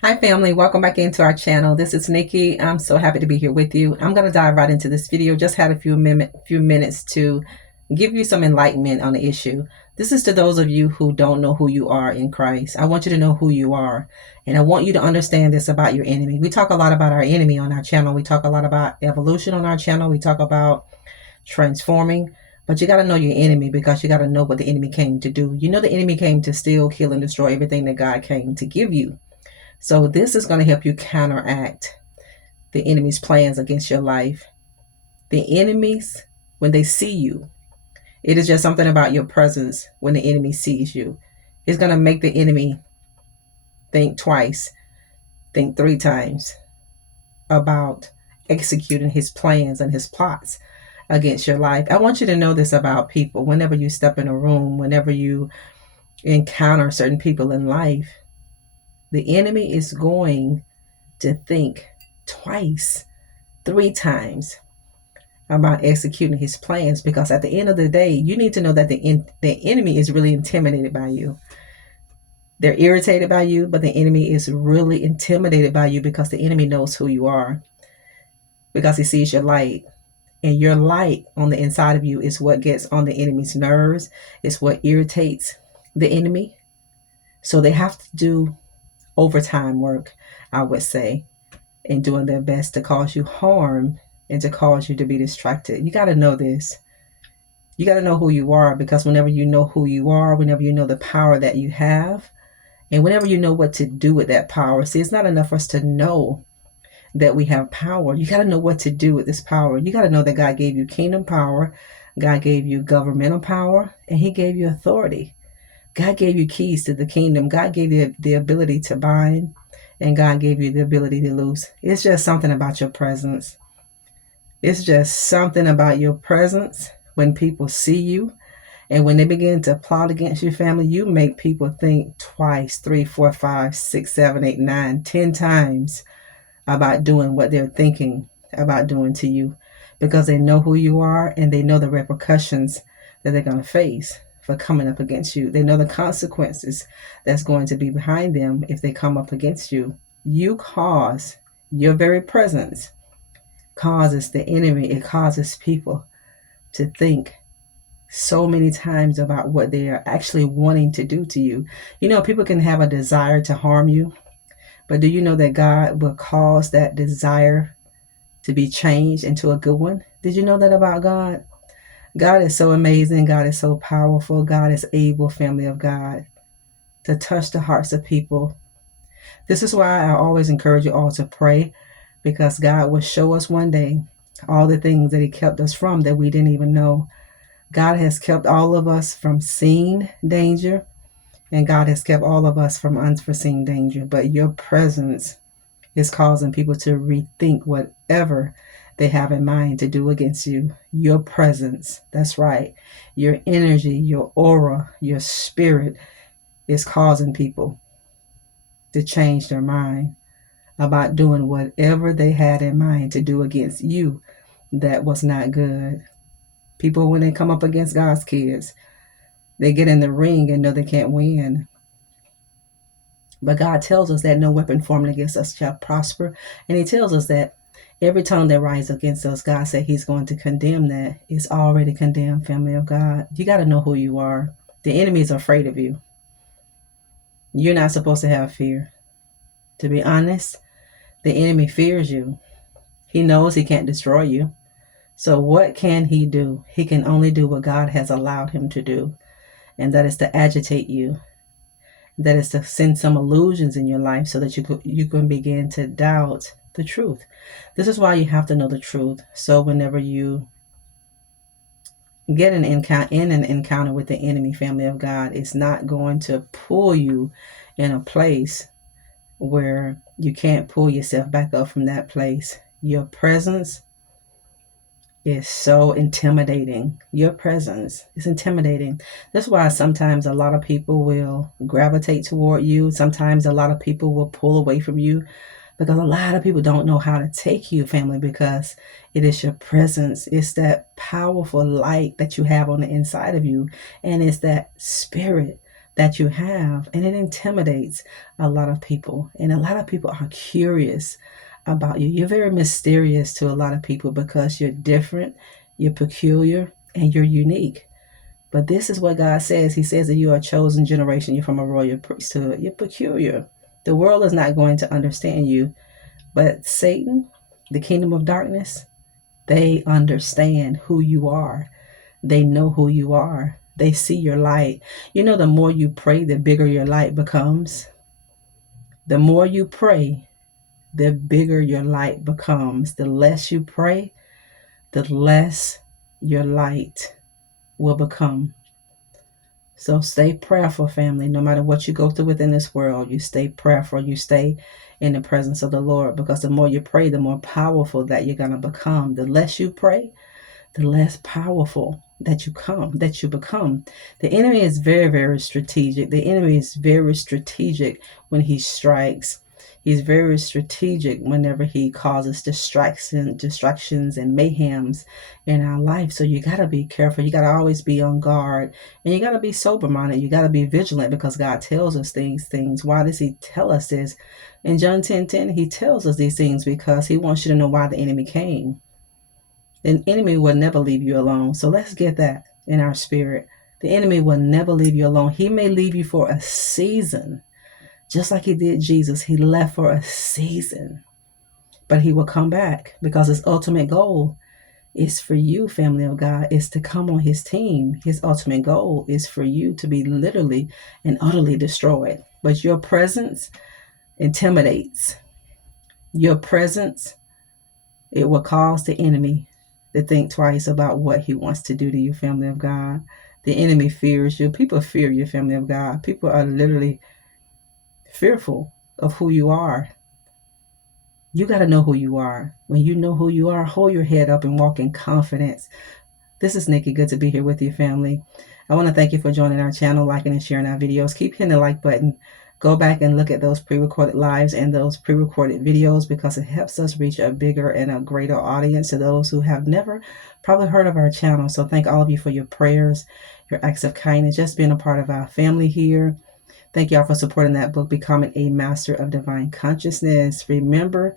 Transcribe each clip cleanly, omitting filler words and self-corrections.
Hi family, welcome back into our channel. This is Nikki. I'm so happy to be here with you. I'm going to dive right into this video. Just had a few minutes to give you some enlightenment on the issue. This is to those of you who don't know who you are in Christ. I want you to know who you are. And I want you to understand this about your enemy. We talk a lot about our enemy on our channel. We talk a lot about evolution on our channel. We talk about transforming. But you got to know your enemy, because you got to know what the enemy came to do. You know the enemy came to steal, kill, and destroy everything that God came to give you. So this is going to help you counteract the enemy's plans against your life. The enemies, when they see you, it is just something about your presence. When the enemy sees you, it's going to make the enemy think twice, think three times about executing his plans and his plots against your life. I want you to know this about people. Whenever you step in a room, whenever you encounter certain people in life, the enemy is going to think twice, three times about executing his plans, because at the end of the day, you need to know that the enemy is really intimidated by you. They're irritated by you, but the enemy is really intimidated by you, because the enemy knows who you are, because he sees your light. And your light on the inside of you is what gets on the enemy's nerves. It's what irritates the enemy. So they have to do overtime work, I would say, in doing their best to cause you harm and to cause you to be distracted. You got to know this. You got to know who you are, because whenever you know who you are, whenever you know the power that you have, and whenever you know what to do with that power, see, it's not enough for us to know that we have power. You got to know what to do with this power. You got to know that God gave you kingdom power, God gave you governmental power, and He gave you authority. God gave you keys to the kingdom. God gave you the ability to bind, and God gave you the ability to loose. It's just something about your presence. It's just something about your presence. When people see you and when they begin to plot against your family, you make people think twice, three, four, five, six, seven, eight, nine, 10 times about doing what they're thinking about doing to you, because they know who you are and they know the repercussions that they're going to face for coming up against you. They know the consequences that's going to be behind them if they come up against you. You cause your very presence causes the enemy, it causes people to think so many times about what they are actually wanting to do to you. You know, people can have a desire to harm you, but do you know that God will cause that desire to be changed into a good one? Did you know that about God? God is so amazing. God is so powerful. God is able, family of God, to touch the hearts of people. This is why I always encourage you all to pray, because God will show us one day all the things that He kept us from that we didn't even know. God has kept all of us from seen danger, and God has kept all of us from unforeseen danger. But your presence is causing people to rethink whatever they have in mind to do against you. Your presence, that's right, your energy, your aura, your spirit is causing people to change their mind about doing whatever they had in mind to do against you that was not good. People, when they come up against God's kids, they get in the ring and know they can't win. But God tells us that no weapon formed against us shall prosper. And He tells us that every tongue that rises against us, God said He's going to condemn that. It's already condemned, family of God. You got to know who you are. The enemy is afraid of you. You're not supposed to have fear. To be honest, the enemy fears you. He knows he can't destroy you. So what can he do? He can only do what God has allowed him to do, and that is to agitate you. That is to send some illusions in your life so that you can begin to doubt the truth. This is why you have to know the truth. So whenever you get in an encounter with the enemy, family of God, it's not going to pull you in a place where you can't pull yourself back up from that place. Your presence is so intimidating. Your presence is intimidating. That's why sometimes a lot of people will gravitate toward you. Sometimes a lot of people will pull away from you, because a lot of people don't know how to take you, family, because it is your presence. It's that powerful light that you have on the inside of you. And it's that spirit that you have, and it intimidates a lot of people. And a lot of people are curious about you. You're very mysterious to a lot of people because you're different, you're peculiar, and you're unique. But this is what God says. He says that you are a chosen generation. You're from a royal priesthood. You're peculiar. The world is not going to understand you. But Satan, the kingdom of darkness, they understand who you are. They know who you are. They see your light. You know, the more you pray, the bigger your light becomes. The more you pray, the bigger your light becomes. The less you pray, the less your light will become. So stay prayerful, family. No matter what you go through within this world, you stay prayerful. You stay in the presence of the Lord, because the more you pray, the more powerful that you're going to become. The less you pray, the less powerful that you become. The enemy is very, very strategic. The enemy is very strategic when he strikes. He's very strategic whenever he causes distractions and mayhems in our life. So you got to be careful. You got to always be on guard, and you got to be sober-minded. You got to be vigilant, because God tells us these things. Why does he tell us this? In John 10:10, he tells us these things because he wants you to know why the enemy came. The enemy will never leave you alone. So let's get that in our spirit. The enemy will never leave you alone. He may leave you for a season, just like he did Jesus. He left for a season, but he will come back, because his ultimate goal is for you, family of God, is to come on his team. His ultimate goal is for you to be literally and utterly destroyed. But your presence intimidates. Your presence, it will cause the enemy to think twice about what he wants to do to you, family of God. The enemy fears you. People fear you, family of God. People are literally fearful of who you are. You got to know who you are. When you know who you are, hold your head up and walk in confidence. This is Nikki. Good to be here with you, family. I want to thank you for joining our channel, liking and sharing our videos. Keep hitting the like button. Go back and look at those pre-recorded lives and those pre-recorded videos, because it helps us reach a bigger and a greater audience to those who have never probably heard of our channel. So thank all of you for your prayers, your acts of kindness, just being a part of our family here. Thank y'all for supporting that book, Becoming a Master of Divine Consciousness. Remember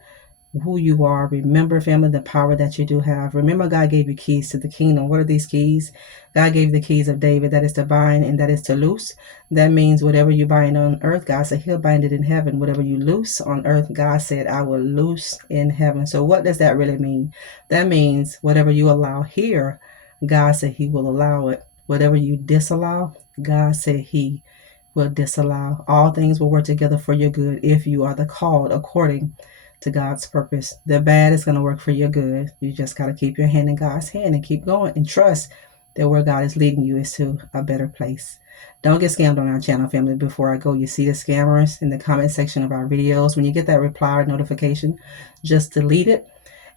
who you are. Remember, family, the power that you do have. Remember, God gave you keys to the kingdom. What are these keys? God gave you the keys of David. That is to bind and that is to loose. That means whatever you bind on earth, God said he'll bind it in heaven. Whatever you loose on earth, God said I will loose in heaven. So what does that really mean? That means whatever you allow here, God said he will allow it. Whatever you disallow, God said he will disallow. All things will work together for your good if you are the called according to God's purpose. The bad is going to work for your good. You just got to keep your hand in God's hand and keep going, and trust that where God is leading you is to a better place. Don't get scammed on our channel, family. Before I go, you see the scammers in the comment section of our videos. When you get that reply or notification, just delete it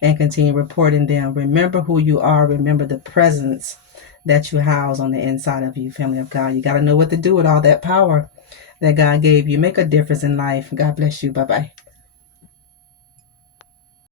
and continue reporting them. Remember who you are. Remember the presence that you house on the inside of you, family of God. You got to know what to do with all that power that God gave you. Make a difference in life. God bless you. Bye-bye.